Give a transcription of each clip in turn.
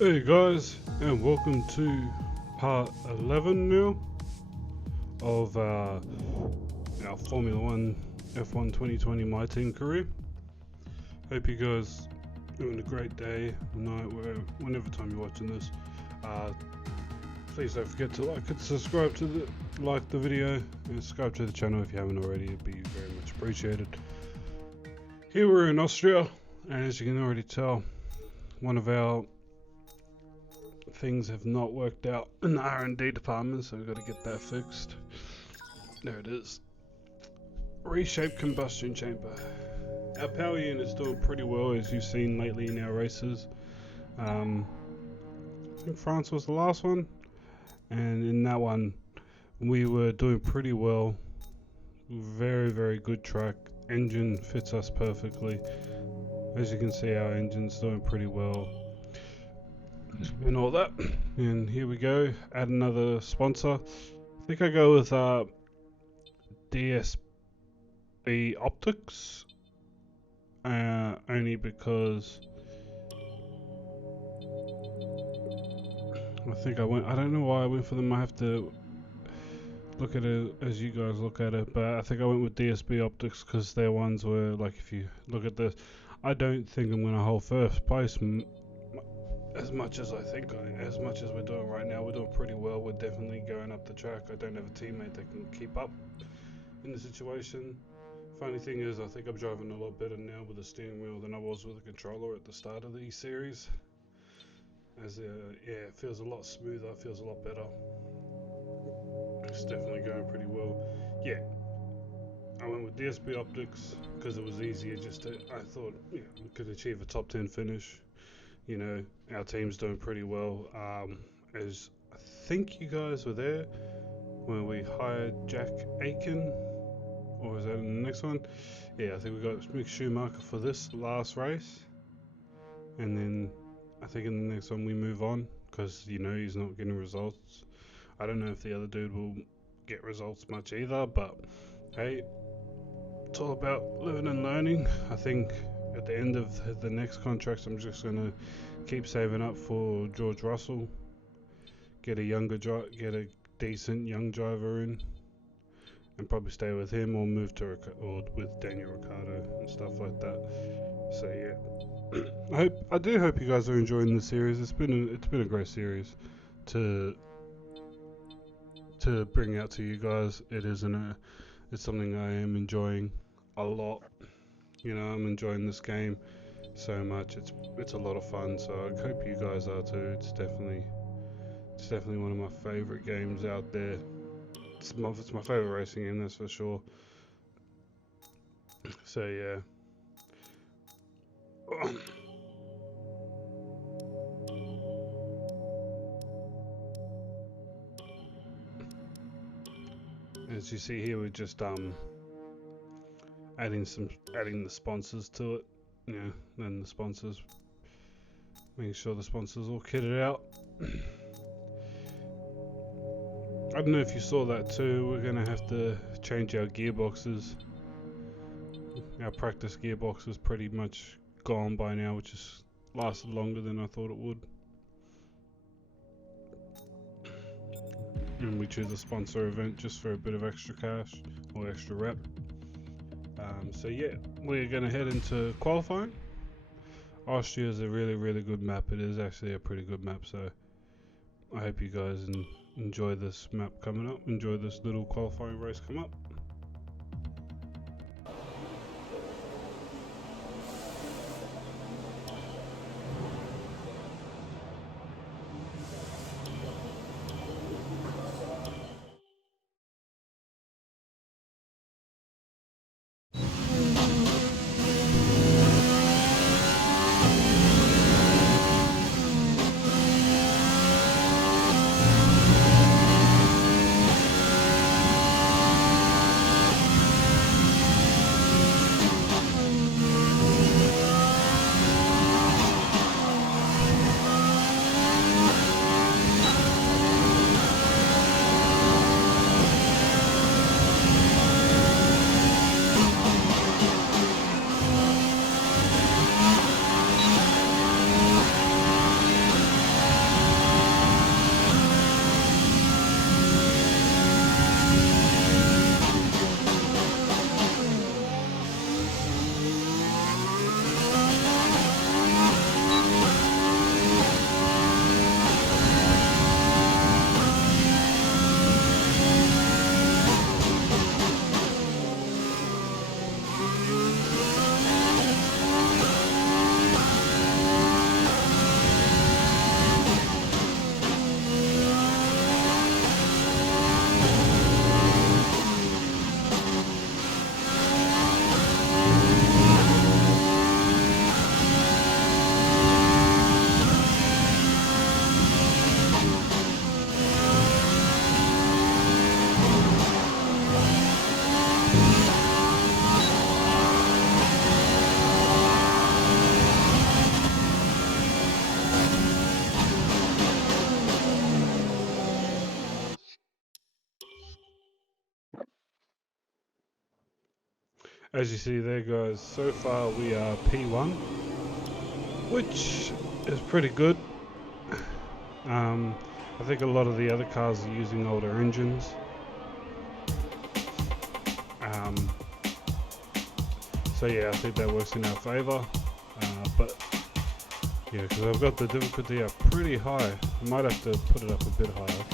Hey guys, and welcome to part 11 now of our Formula 1 F1 2020 My Team career. Hope you guys doing a great day, night, whenever time you're watching this. Please don't forget to like and subscribe to the video and subscribe to the channel if you haven't already. It'd be very much appreciated. Here we're in Austria, and as you can already tell, one of our things have not worked out in the R&D department, so we've got to get that fixed. There it is. Reshaped combustion chamber. Our power unit's doing pretty well, as you've seen lately in our races. I think France was the last one, and in that one we were doing pretty well. Very, very good track. Engine fits us perfectly. As you can see, our engine's doing pretty well and all that. And here we go, add another sponsor. I think I go with DSB Optics, only because I don't know why I went for them. I have to look at it as you guys look at it, but I think I went with DSB Optics because their ones were like, if you look at this, I don't think I'm going to hold first place as much as we're doing right now. We're doing pretty well. We're definitely going up the track. I don't have a teammate that can keep up in the situation. Funny thing is, I think I'm driving a lot better now with the steering wheel than I was with the controller at the start of the series. As it feels a lot smoother, feels a lot better. It's definitely going pretty well. Yeah, I went with DSB Optics because it was easier. I thought we could achieve a top 10 finish. You know, our team's doing pretty well. As I think you guys were there when we hired Jack Aiken, or was that in the next one? Yeah, I think we got Mick Schumacher for this last race, and then I think in the next one we move on because he's not getting results. I don't know if the other dude will get results much either, but hey, it's all about living and learning. I think at the end of the next contracts, I'm just gonna keep saving up for George Russell, get a decent young driver in, and probably stay with him or move to with Daniel Ricciardo and stuff like that. So yeah, I do hope you guys are enjoying the series. It's been a great series to bring out to you guys. It's something I am enjoying a lot. I'm enjoying this game so much. It's a lot of fun, so I hope you guys are too. It's definitely one of my favorite games out there. It's my favorite racing game, that's for sure. So yeah. As you see here, we're just adding the sponsors to it. Then the sponsors, making sure the sponsors all kitted out. I don't know if you saw that too. We're gonna have to change our gearboxes. Our practice gearbox is pretty much gone by now, which has lasted longer than I thought it would. And we choose a sponsor event just for a bit of extra cash or extra rep. So yeah, we're gonna head into qualifying. Austria is a really, really good map. It is actually a pretty good map, so I hope you guys enjoy this map coming up. Enjoy this little qualifying race come up. As you see there, guys, so far we are P1, which is pretty good. I think a lot of the other cars are using older engines. So yeah, I think that works in our favour. But yeah, because I've got the difficulty up pretty high. I might have to put it up a bit higher.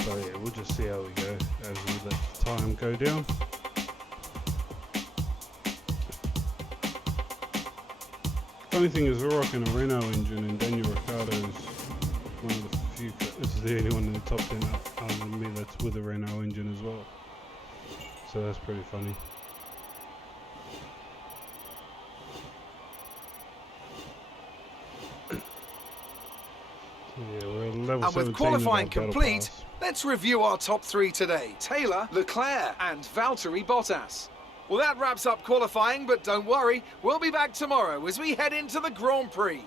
So yeah, we'll just see how we go as we let the time go down. Funny thing is, we're rocking a Renault engine, and Daniel Ricciardo is one of the few. This is the only one in the top 10 other than me that's with a Renault engine as well. So that's pretty funny. Yeah, we're at level and with qualifying complete, let's review our top three today. Taylor, Leclerc and Valtteri Bottas. Well, that wraps up qualifying, but don't worry, we'll be back tomorrow as we head into the Grand Prix.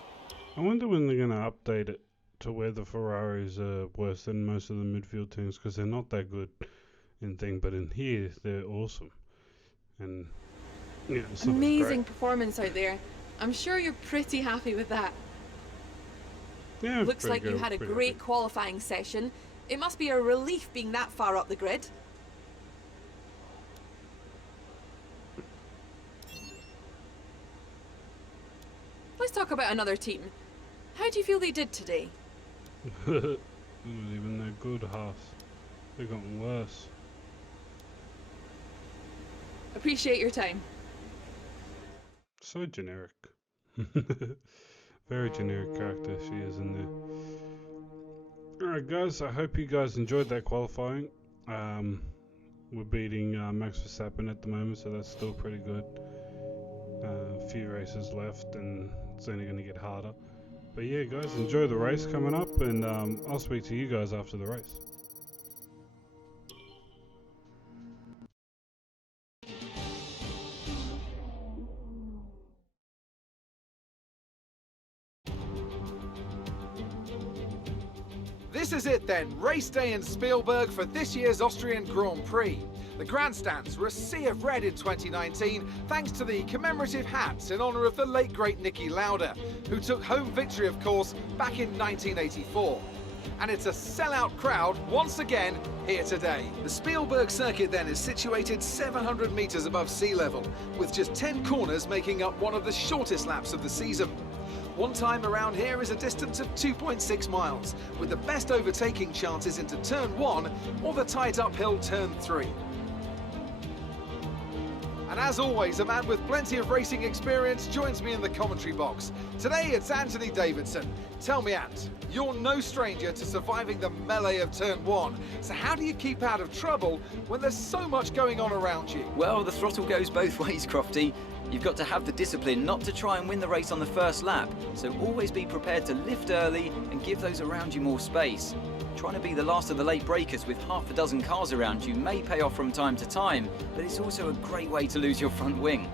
I wonder when they're going to update it to where the Ferraris are worse than most of the midfield teams, because they're not that good in thing, but in here they're awesome. And yeah, amazing performance out there. I'm sure you're pretty happy with that. Yeah, looks like you had a great qualifying session. It must be a relief being that far up the grid. Let's talk about another team. How do you feel they did today? They're not even that good, Haas. They've gotten worse. Appreciate your time. So generic. Very generic character she is in there. Alright guys, I hope you guys enjoyed that qualifying. We're beating Max Verstappen at the moment, so that's still pretty good. A few races left and it's only going to get harder. But yeah guys, enjoy the race coming up, and I'll speak to you guys after the race. This is it then, race day in Spielberg for this year's Austrian Grand Prix. The grandstands were a sea of red in 2019 thanks to the commemorative hats in honour of the late great Niki Lauda, who took home victory of course back in 1984. And it's a sellout crowd once again here today. The Spielberg circuit then is situated 700 metres above sea level, with just 10 corners making up one of the shortest laps of the season. One time around here is a distance of 2.6 miles, with the best overtaking chances into turn 1 or the tight uphill turn 3. And as always, a man with plenty of racing experience joins me in the commentary box. Today it's Anthony Davidson. Tell me, Ant, you're no stranger to surviving the melee of turn 1. So how do you keep out of trouble when there's so much going on around you? Well, the throttle goes both ways, Crofty. You've got to have the discipline not to try and win the race on the first lap, so always be prepared to lift early and give those around you more space. Trying to be the last of the late breakers with half a dozen cars around you may pay off from time to time, but it's also a great way to lose your front wing.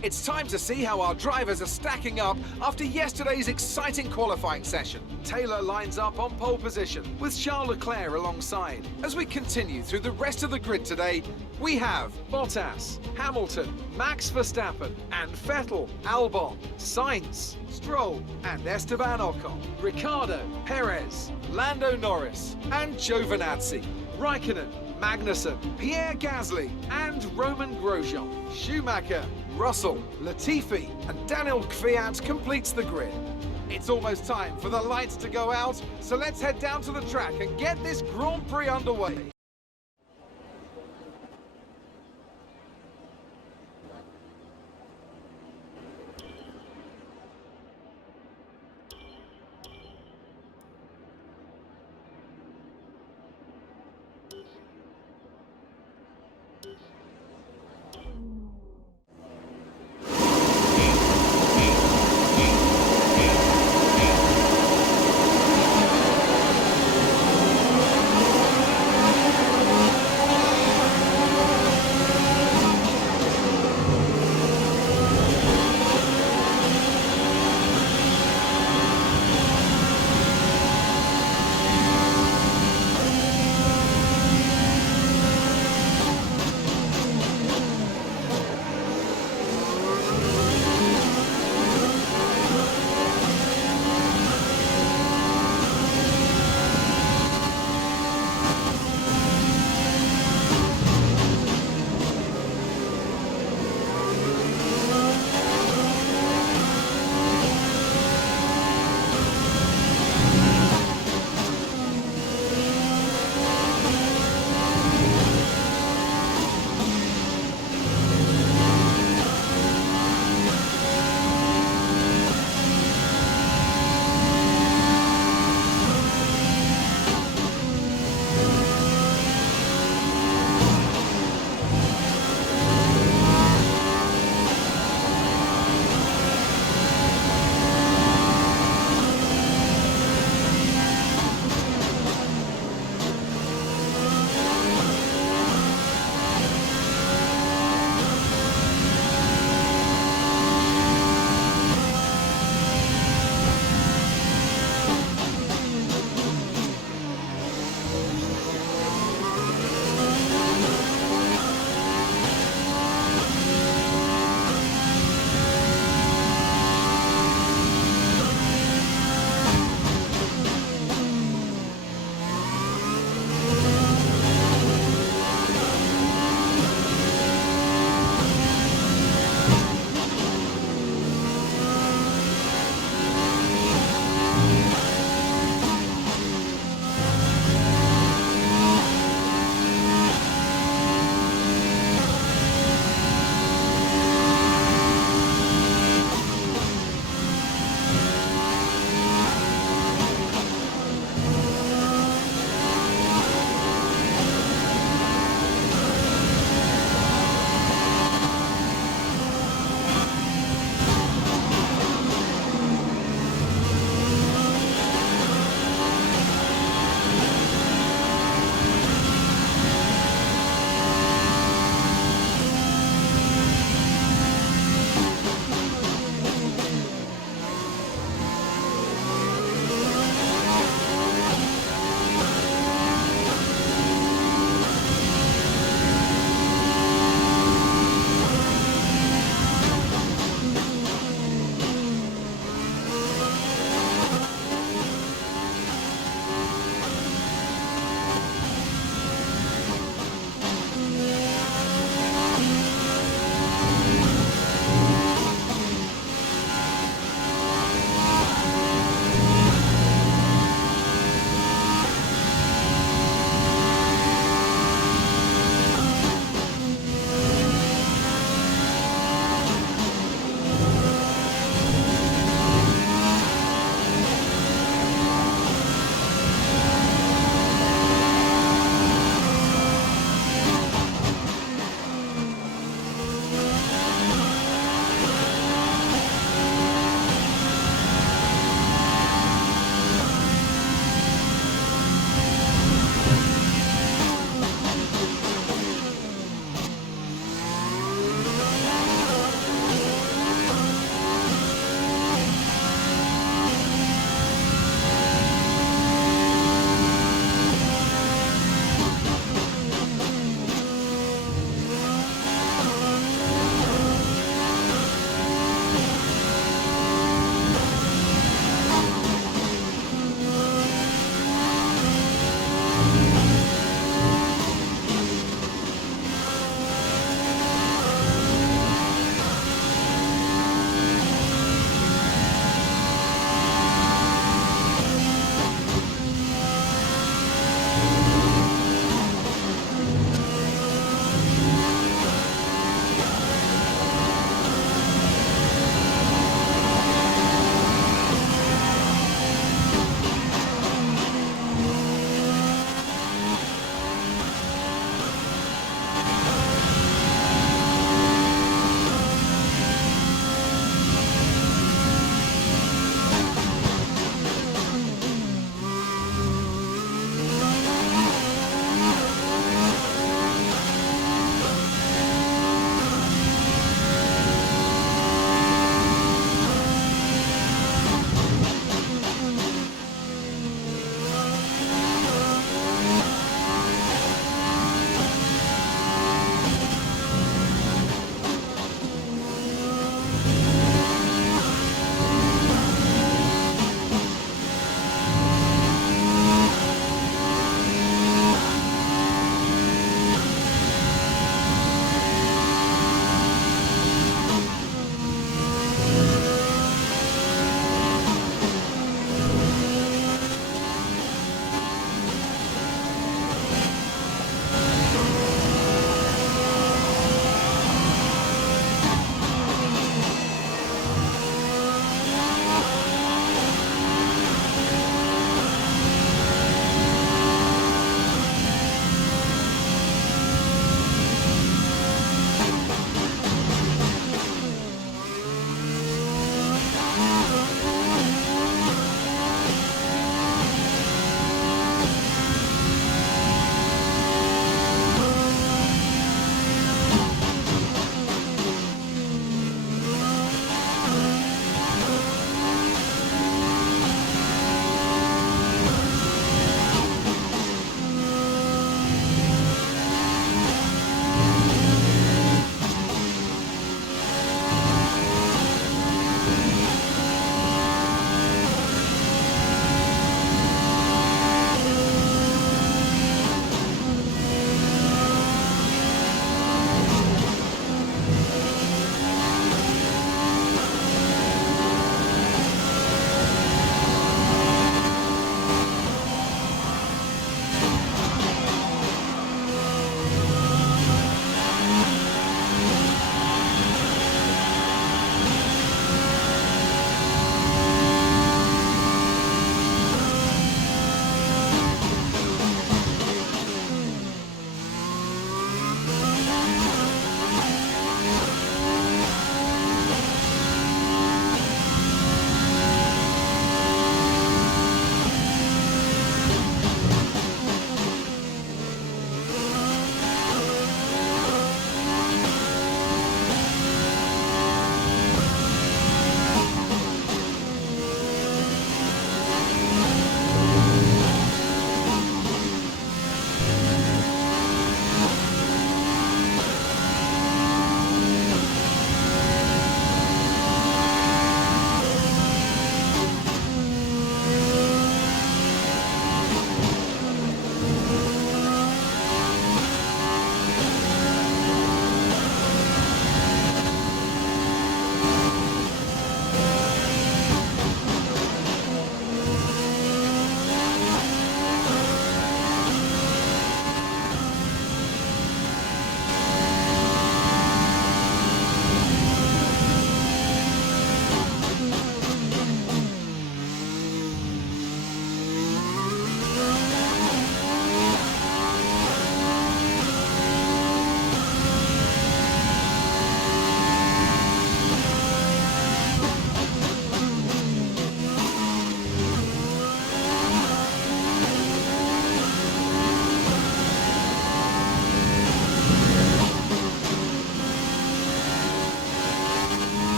It's time to see how our drivers are stacking up after yesterday's exciting qualifying session. Taylor lines up on pole position with Charles Leclerc alongside. As we continue through the rest of the grid today, we have Bottas, Hamilton, Max Verstappen and Vettel, Albon, Sainz, Stroll and Esteban Ocon, Ricciardo, Perez, Lando Norris and Giovinazzi, Raikkonen, Magnussen, Pierre Gasly and Roman Grosjean, Schumacher, Russell, Latifi and Daniel Kvyat completes the grid. It's almost time for the lights to go out, so let's head down to the track and get this Grand Prix underway.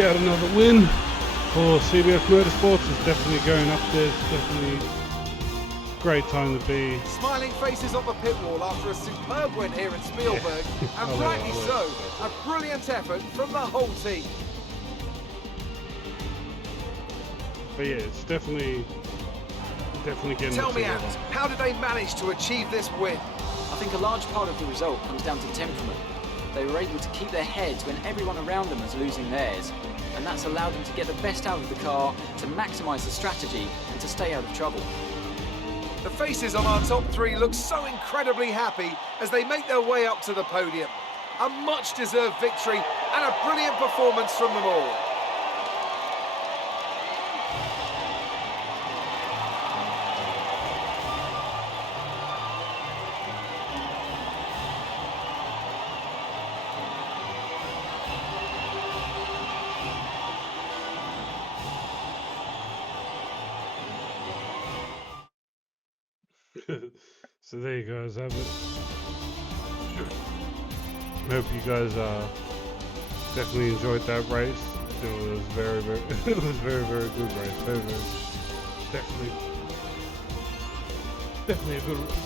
out another win for CBF Motorsports. It's definitely going up there. It's definitely a great time to be. Smiling faces on the pit wall after a superb win here in Spielberg, and rightly so. A brilliant effort from the whole team. But yeah, it's definitely getting. Tell me, Ant, how did they manage to achieve this win? I think a large part of the result comes down to temperament. They were able to keep their heads when everyone around them was losing theirs, and that's allowed them to get the best out of the car, to maximise the strategy, and to stay out of trouble. The faces on our top three look so incredibly happy as they make their way up to the podium. A much-deserved victory and a brilliant performance from them all. So there you guys have it. I hope you guys definitely enjoyed that race. It was very it was very good race.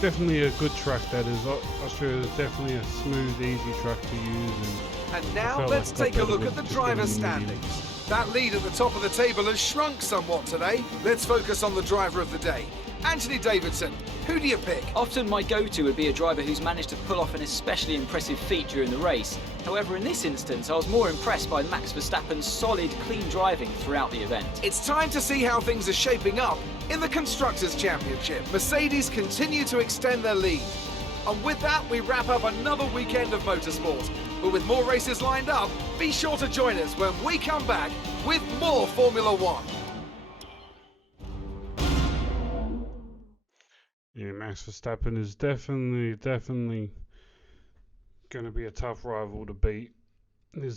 Definitely a good track. That is. Austria is definitely a smooth, easy track to use. And now let's take a look at the driver's standings. That lead at the top of the table has shrunk somewhat today. Let's focus on the driver of the day. Anthony Davidson, who do you pick? Often my go-to would be a driver who's managed to pull off an especially impressive feat during the race. However, in this instance, I was more impressed by Max Verstappen's solid, clean driving throughout the event. It's time to see how things are shaping up in the Constructors' Championship. Mercedes continue to extend their lead. And with that, we wrap up another weekend of motorsport. But with more races lined up, be sure to join us when we come back with more Formula One. Yeah, Max Verstappen is definitely going to be a tough rival to beat. We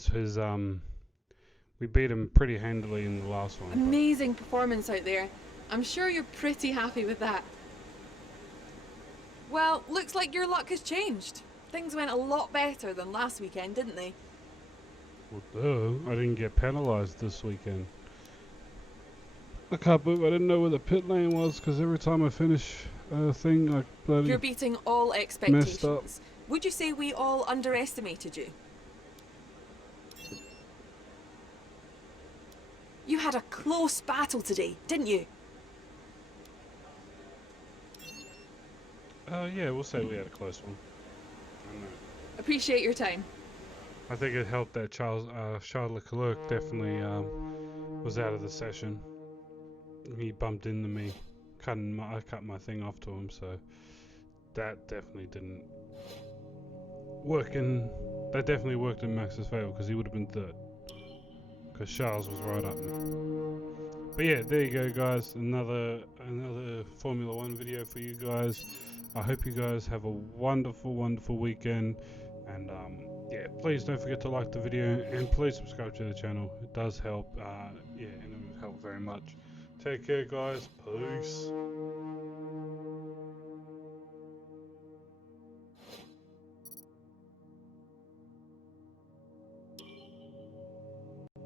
beat him pretty handily in the last one. Amazing performance out there. I'm sure you're pretty happy with that. Well, looks like your luck has changed. Things went a lot better than last weekend, didn't they? Well, duh. I didn't get penalised this weekend. I can't believe I didn't know where the pit lane was, because every time I finish a thing, I bloody You're beating all messed up. expectations. Would you say we all underestimated you? You had a close battle today, didn't you? Yeah, we'll say we had a close one. I know. Appreciate your time. I think it helped that Charles Leclerc definitely was out of the session. He bumped into me. I cut my thing off to him, so that definitely didn't work that definitely worked in Max's favour, because he would have been third, because Charles was right up me. But yeah, there you go guys, another Formula One video for you guys. I hope you guys have a wonderful weekend, and yeah, please don't forget to like the video, and please subscribe to the channel. It does help, yeah, and it would help very much. Take care guys, peace.